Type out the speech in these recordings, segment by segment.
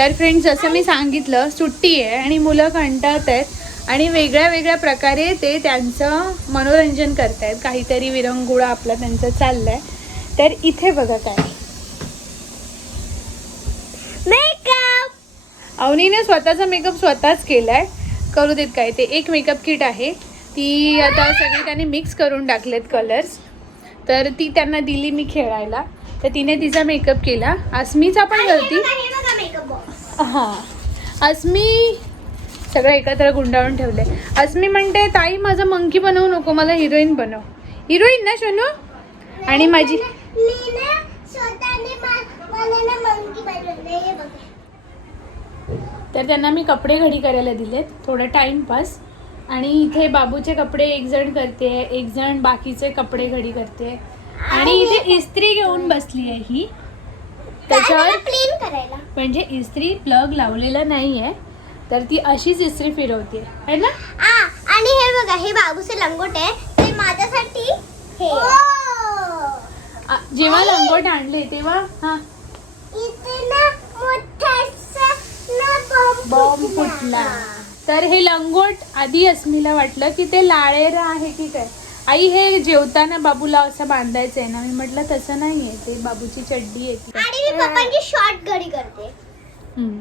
तर फ्रेंड्स जसं मी सांगितलं सुट्टी आहे आणि मुलं कंटाळत आहेत आणि वेगळ्या वेगळ्या प्रकारे ते त्यांचं मनोरंजन करतायत. काहीतरी विरंगुळा आपला त्यांचा चाललाय. तर इथे बघा काय. मेकअप अवनीने स्वतःचा मेकअप स्वतःच केलाय. करू देत काय ते? एक मेकअप किट आहे. ती आता सगळी त्यांनी मिक्स करून टाकलेत कलर्स तर ती त्यांना दिली मी खेळायला. तर तिने तिचा मेकअप केला. अस्मीचा पण करती हां. अस्मी सगळं एकत्र गुंडाळून ठेवले अस्मी म्हणते ताई माझं मंकी बनवू नको मला हिरोईन बनव. हिरोईन ना शनू? आणि माझी मी मा- तर त्यांना मी कपडे घडी करायला दिलेत. थोडं टाइमपास आणि इथे बाबूचे कपडे एक जण करते एक जण बाकीचे कपडे घडी करते. आणि इथे इस्त्री घेऊन बसली आहे ही. त्याच्यावर करायला. म्हणजे इस्त्री प्लग लावलेला नाही आहे तर ती अशीच इस्त्री फिरवते. है ना? आ आणि हे बघा हे बाबूचे लंगोट आहे. ते माझ्यासाठी हे. आ, जेव्हा लंगोट आणले तेव्हा हा. इथे ना मोठासा ना बॉम्ब बॉम्ब फुटला. तर हे लंगोट आधी अस्मीला वाटलं की ते लाळेरा आहे की काय आई हे जेवताना बाबूला असं बांधायचं आहे ना मी म्हटलं तसं नाही आहे ते बाबूची चड्डी आहे ती. आणि मी पप्पांची शॉर्ट घडी करते. हम्म.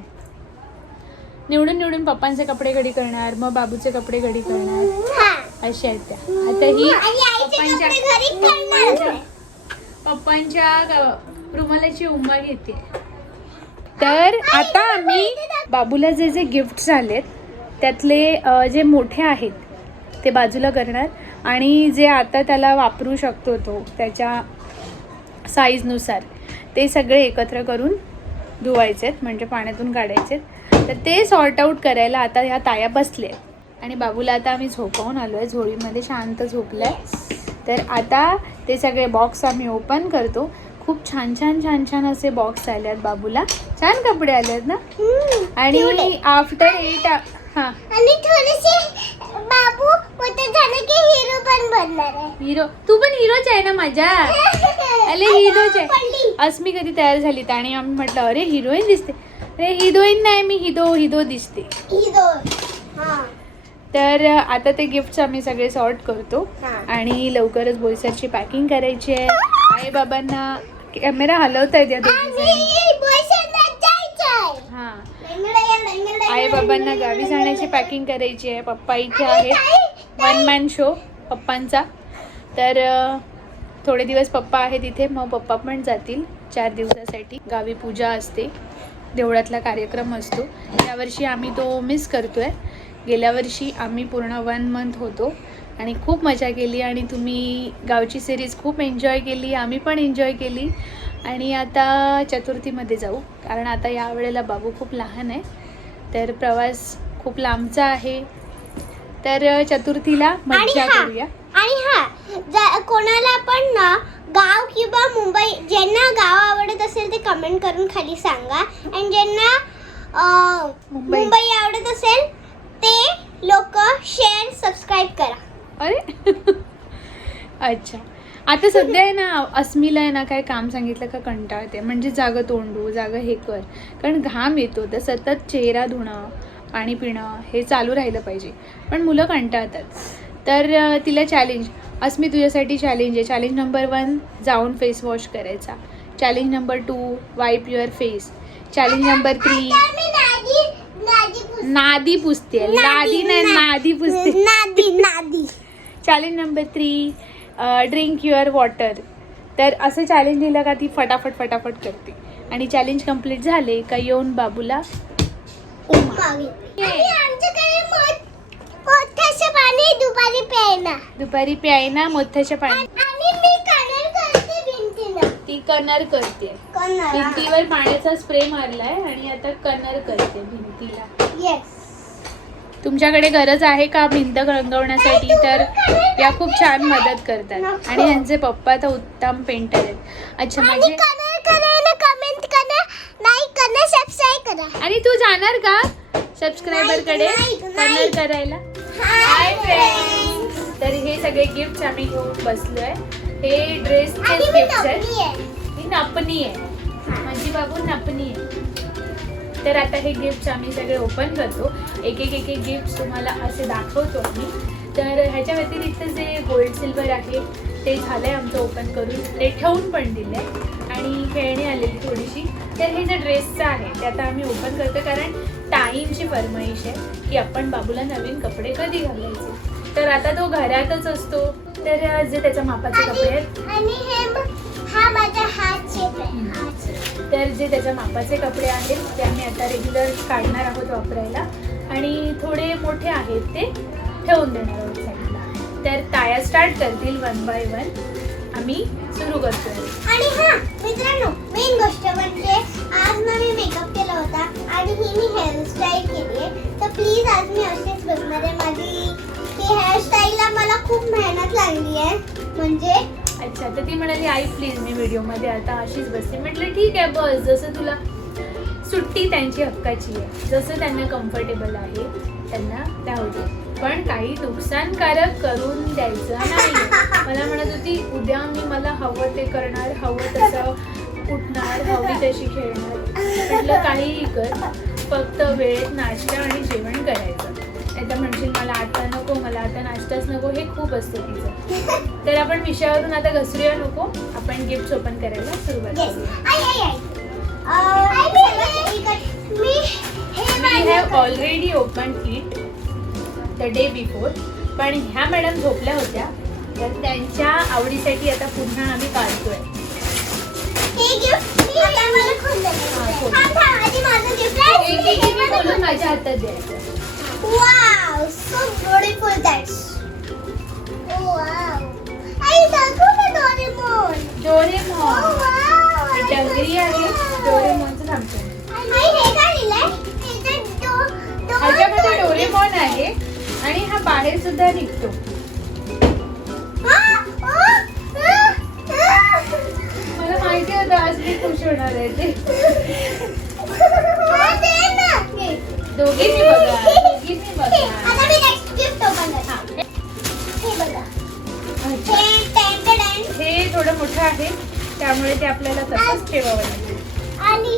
निवडून निवडून पप्पांचे कपडे घडी करणार मग बाबूचे कपडे घडी करणार. हा. अशा आहेत त्या. आता ही आणि आईचे कपडे घरी करणार आहे. पप्पांच्या ग- रुमालाची उमा घेते. तर आता आम्ही बाबूला जे जे गिफ्ट आलेत त्यातले अ, जे मोठे आहेत ते बाजूला करणार. आणि जे आता त्याला वापरू शकतो तो त्याच्या साईजनुसार ते सगळे एकत्र करून धुवायचे आहेत म्हणजे पाण्यातून काढायचे आहेत. तर ते सॉर्ट आऊट करायला आता ह्या ताया बसले आणि बाबूला आता आम्ही झोपवून आलो आहे झोळीमध्ये शांत झोपलाय. तर आता ते सगळे बॉक्स आम्ही ओपन करतो. खूप छान छान छान छान असे बॉक्स आले आहेत बाबूला. छान कपडे आले आहेत ना आणि आहे. आफ्टर एट हां. आणि थोडेसे बाबू मोठे झाले की हिरो पण बनणार आहे. हिरो तू पण हिरोच आहे ना माझ्या? अरे हिरोच आहे. पडली. अस्मी कधी तयार झाली तर आणि आम्ही म्हटलं अरे हिरोईन दिसते. अरे हिरोईन नाही मी हिदो हिदो दिसते. हिरो हा. तर आता ते गिफ्ट्स आम्ही सगळे सॉर्ट करतो. आणि लवकरच बोईसरची पॅकिंग करायची आहे. आई बाबांना कॅमेरा हलवता येत या दोघी जणी. आणि बोयसरला जायचंय हा लंगडं, लंगडं, आई बाबांना गावी जाण्याची पॅकिंग करायची आहे. पप्पा इथे आहेत. वन मॅन शो पप्पांचा. तर थोडे दिवस पप्पा आहेत इथे मग पप्पा पण जातील. चार दिवसासाठी गावी पूजा असते. देवळातला कार्यक्रम असतो. यावर्षी आम्ही तो मिस करतो आहे गेल्या वर्षी आम्ही पूर्ण वन मंथ होतो आणि खूप मजा केली आणि तुम्ही गावची सिरीज खूप एन्जॉय केली आम्ही पण एन्जॉय केली. आणि आता चतुर्थीमध्ये जाऊ. कारण आता यावेळेला बाबू खूप लहान आहे. तर प्रवास खूप लांबचा आहे. तर चतुर्थीला मज्जा हा करूया. आणि हा कोणाला पण ना गाव किंवा मुंबई ज्यांना गाव आवडत असेल ते कमेंट करून खाली सांगा. आणि ज्यांना. मुंबई. आवडत असेल ते लोक शेअर सबस्क्राईब करा. अरे. अच्छा. आता सध्या आहे ना अस्मीला आहे ना काय काम सांगितलं का कंटाळते. म्हणजे जागं तोंडू जागं हे कर. कारण घाम येतो तर सतत चेहरा धुणं पाणी पिणं हे चालू राहिलं पाहिजे. पण मुलं कंटाळतात. तर तिला चॅलेंज अस्मी तुझ्यासाठी चॅलेंज आहे. चॅलेंज नंबर वन जाऊन फेस वॉश करायचा. Challenge number two wipe your face challenge number three नादी नादी पुस- नादी पुसते लादी नाही नादी पुसते. नादी नादी. Challenge number three drink your water तर असं चॅलेंज दिलं का ती फटाफट फटाफट करते. आणि चॅलेंज कंप्लीट झाले का येऊन बाबूला दुपारी प्यायना मोठ्याच्या पाणी. ती कनर करते. भिंतीवर पाण्याचा स्प्रे मारलाय आणि आता कनर करते भिंतीला. येस तुमच्याकडे गरज आहे का भिंत रंगवण्यासाठी? तर या खूप छान मदत करतात. आणि यांचे पप्पा तर उत्तम पेंटर आहेत. अच्छा म्हणजे आणि तू जाणार का सबस्क्रायबरकडे. कलर करायला. हाय फ्रेंड्स तर हे सगळे गिफ्ट आम्ही घेऊन बसलोय. हे गिफ्ट नवरी आहे. ही नपनी आहे. माझी बाबू नपनी आहे. तर आता हे गिफ्ट्स आम्ही सगळे ओपन करतो. एक एक एक एक गिफ्ट तुम्हाला असे दाखवतो आम्ही. तर ह्याच्या व्यतिरिक्त जे गोल्ड सिल्वर आहे ते झालं आहे आमचं ओपन करून. ते ठेवून पण दिलं आहे आणि खेळणी आलेली थोडीशी. तर हे जे ड्रेसचं आहे ते आता आम्ही ओपन करतो कारण टाईमची फरमाईश आहे की आपण बाबूला नवीन कपडे कधी घालायचे? तर आता तो घरातच असतो. तर जे त्याच्या मापाचे कपडे आहेत. तर जे त्याच्या मापाचे कपडे आहेत ते आम्ही आता रेग्युलर काढणार आहोत वापरायला. आणि थोडे मोठे आहेत ते ठेवून देणार आहोत साईडला. तर ताया स्टार्ट करतील वन बाय वन आम्ही सुरू करतोय. आणि हा मित्रांनो मेन गोष्ट म्हणजे आज ना मी मेकअप केला होता आणि ही मी हेअरस्टाईल केली आहे. तर प्लीज आज मी अशीच बघणार आहे. माझी ती हेअरस्टाईलला मला खूप मेहनत लागली आहे. म्हणजे अच्छा तर ती म्हणाली आई प्लीज मी व्हिडिओमध्ये आता अशीच बसते. म्हटलं ठीक आहे बस. जसं तुला सुट्टी त्यांची हक्काची आहे जसं त्यांना कम्फर्टेबल आहे त्यांना राहू दे. पण काही नुकसानकारक करून द्यायचं नाही मला म्हणत होती उद्या मी मला हवं ते करणार हवं तसं उठणार हवी तशी खेळणार. म्हटलं काहीही कर. फक्त वेळेत नाश्ता आणि जेवण करायचं. तर म्हणशील मला आता नको मला आता नाश्ताच नको हे खूप असतं तिचं. तर आपण विषयावरून आता घसरूया नको आपण गिफ्ट ओपन करायला सुरुवात करूया. हे we have already open it the day before पण ह्या मॅडम झोपल्या होत्या. तर त्यांच्या आवडीसाठी आता पुन्हा आम्ही काढतोय. हे हा, माझ्या हातात द्यायचं. Wow, so beautiful that's. Oh wow. Oh. हे डंगरी आहे डोरेमॉनचं सांगतो आई हे काय लिहिलंय? इथे डो- डो- ह्याच्यामध्ये डोरेमॉन आहे आणि हा बाहेर सुद्धा निघतो. मला माहिती होतं आज मी खुश होणार आहे ते. दोघींनी बघा गिफ्ट हा. हे. हे. हे थोडं मोठं आहे त्यामुळे ते आपल्याला तसंच ठेवावं लागेल आणि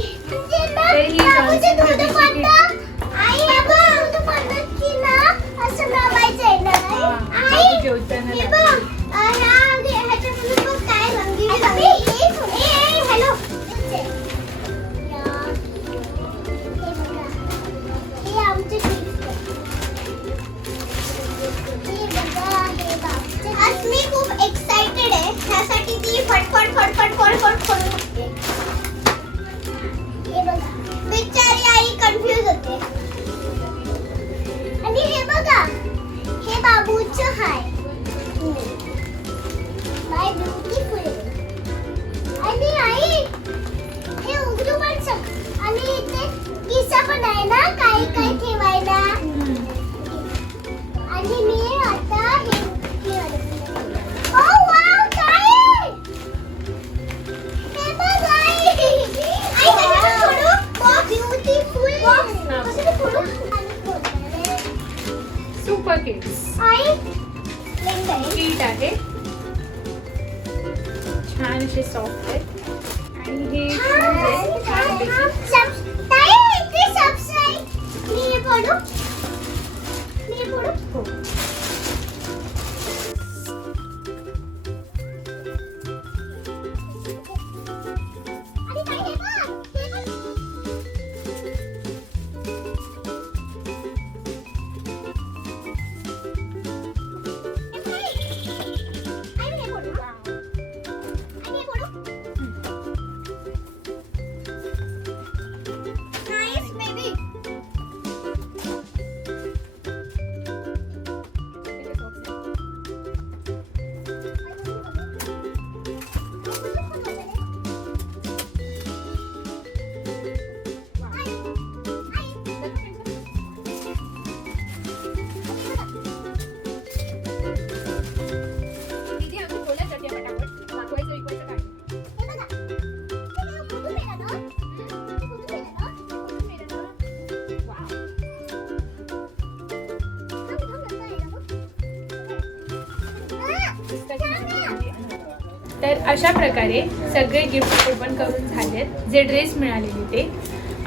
तर अशा प्रकारे सगळे गिफ्ट ओपन करून झालेत. जे ड्रेस मिळालेले ते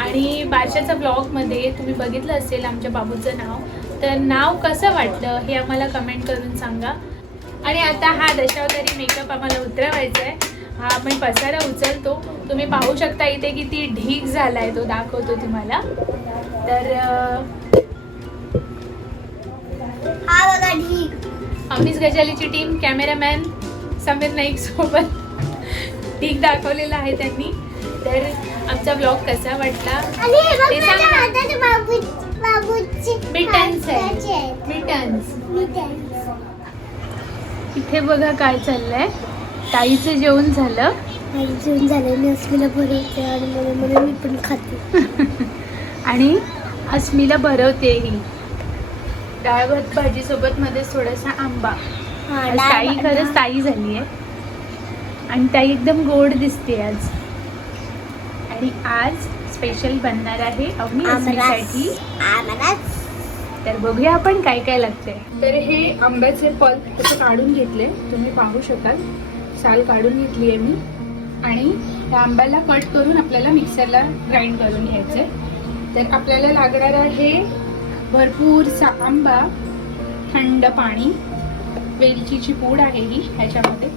आणि बारशाच्या ब्लॉगमध्ये तुम्ही बघितलं असेल आमच्या बाबूचं नाव. तर नाव कसं वाटलं हे आम्हाला कमेंट करून सांगा. आणि आता हा दशावतारी मेकअप आम्हाला उतरवायचा आहे हा मी पसारा उचलतो. तुम्ही पाहू शकता इथे किती ढीक झाला आहे तो दाखवतो तुम्हाला. तर हा बघा ढीक अमिश गजालीची टीम कॅमेरामॅन समीर नाईक सोबत ढीक दाखवलेला आहे त्यांनी. तर आमचा ब्लॉग कसा वाटला ते सांग. मिटन्स आहे. मिटन्स इथे बघा काय चाललंय. ताईचं जेवण झालं. जेवण झालं मी भरवते आणि मला मला मी पण खाते. आणि अस्मीला भरवते ही डाळ भात भाजीसोबत मध्ये थोडासा आंबा. ताई खरंच ताई झाली आहे. आणि ताई एकदम गोड दिसते आज. आणि आज स्पेशल बनणार आहे अवनी अस्मीसाठी आमरस. तर बघूया आपण काय काय लागतंय. तर हे आंब्याचे पल तसे काढून घेतले तुम्ही पाहू शकाल. साल काढून घेतली आहे मी. आणि त्या आंब्याला कट करून आपल्याला मिक्सरला ग्राइंड करून घ्यायचे तर आपल्याला लागणार आहे भरपूरसा आंबा थंड पाणी. वेलचीची पूड आहे ही ह्याच्यामध्ये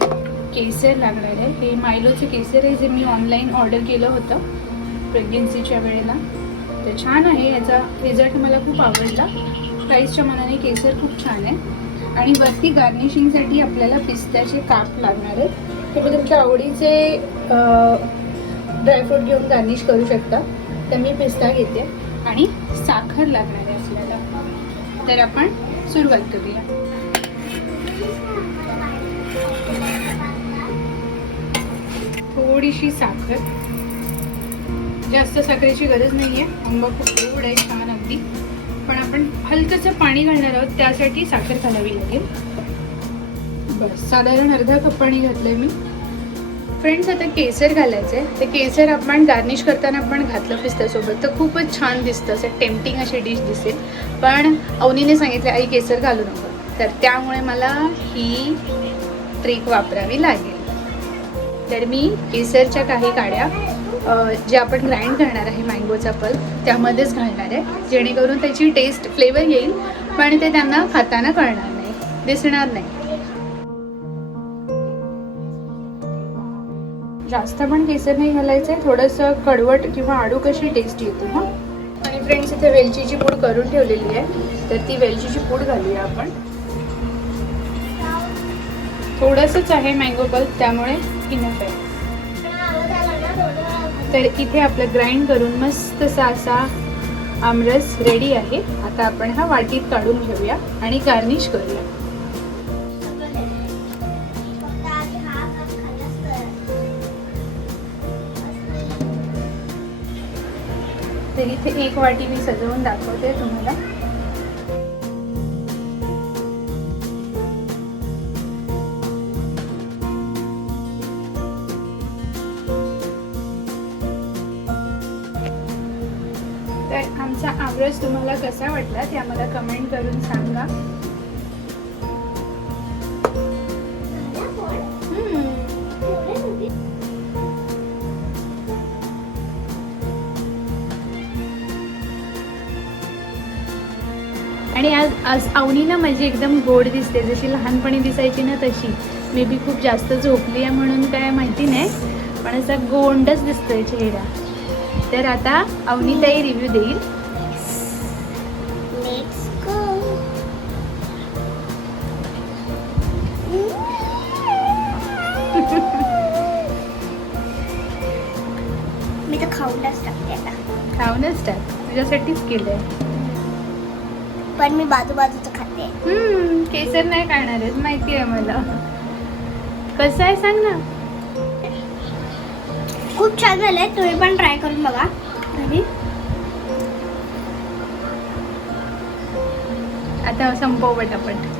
केसर लागणार आहे. हे मायलोचं केसर आहे जे मी ऑनलाईन ऑर्डर केलं होतं प्रेग्नेन्सीच्या वेळेला. तर छान आहे याचा रिझल्ट मला खूप आवडला. प्राईसच्या मनाने केसर खूप छान आहे. आणि वरती गार्निशिंगसाठी आपल्याला पिस्त्याचे काप लागणार आहेत. तुम्ही तुमच्या आवडीचे ड्रायफ्रूट घेऊन गार्निश करू शकता. तर मी पिस्ता घेते. आणि साखर लागणार आहे आपल्याला. तर आपण सुरुवात करूया. थोडीशी साखर. जास्त साखरेची गरज नाही आहे आंबा खूप गोड आहे छान अगदी. पण आपण हलकंसं पाणी घालणार आहोत त्यासाठी साखर घालावी लागेल. बस साधारण अर्धा कप पाणी आहे मी. फ्रेंड्स आता केसर घालायचं आहे ते केसर आपण गार्निश करताना आपण घातलं पिस्त्यासोबत तर खूपच छान दिसतं. असं टेम्पटिंग अशी डिश दिसेल. पण अवनीने सांगितलं आई केसर घालू नको. तर त्यामुळे मला ही ट्रिक वापरावी लागेल. तर मी केसरच्या काही काड्या जे आपण ग्राइंड करणार आहे मँगोचा पल त्यामध्येच घालणार आहे जेणेकरून त्याची टेस्ट फ्लेवर येईल पण ते त्यांना खाताना कळणार नाही दिसणार नाही. जास्त पण केसर नाही घालायचं आहे थोडंसं कडवट किंवा आडू कशी टेस्ट येते हां? आणि फ्रेंड्स इथे वेलचीची पूड करून ठेवलेली आहे तर ती वेलचीची पूड घालूया आपण. थोडंसंच आहे मँगो पल्प त्यामुळे इनफ आहे. तर इथे आपलं ग्राइंड करून मस्त असा आमरस रेडी आहे. आता आपण हा वाटीत काढून घेऊया आणि गार्निश करूया. तर इथे एक वाटी मी सजवून दाखवते तुम्हाला. आमचा तुम्हाला कसा वाटला ते आम्हाला कमेंट करून सांगा. आणि आज आज अवनी ना माझी एकदम गोड दिसते. जशी लहानपणी दिसायची ना तशी. मे बी खूप जास्त झोपली आहे म्हणून काय माहिती नाही. पण असा गोंडच दिसतोय चेहरा. तर आता अवनीलाही रिव्ह्यू देईल. खाऊनच टाक तुझ्यासाठीच केलंय. पण मी बाजू बाजूचं खाते. हम्म, केसर नाही खाणार आहेस माहिती आहे मला. कसं आहे सांग ना. खूप छान झालंय तुम्ही पण ट्राय करून बघा. घरी आता संपव पटापट.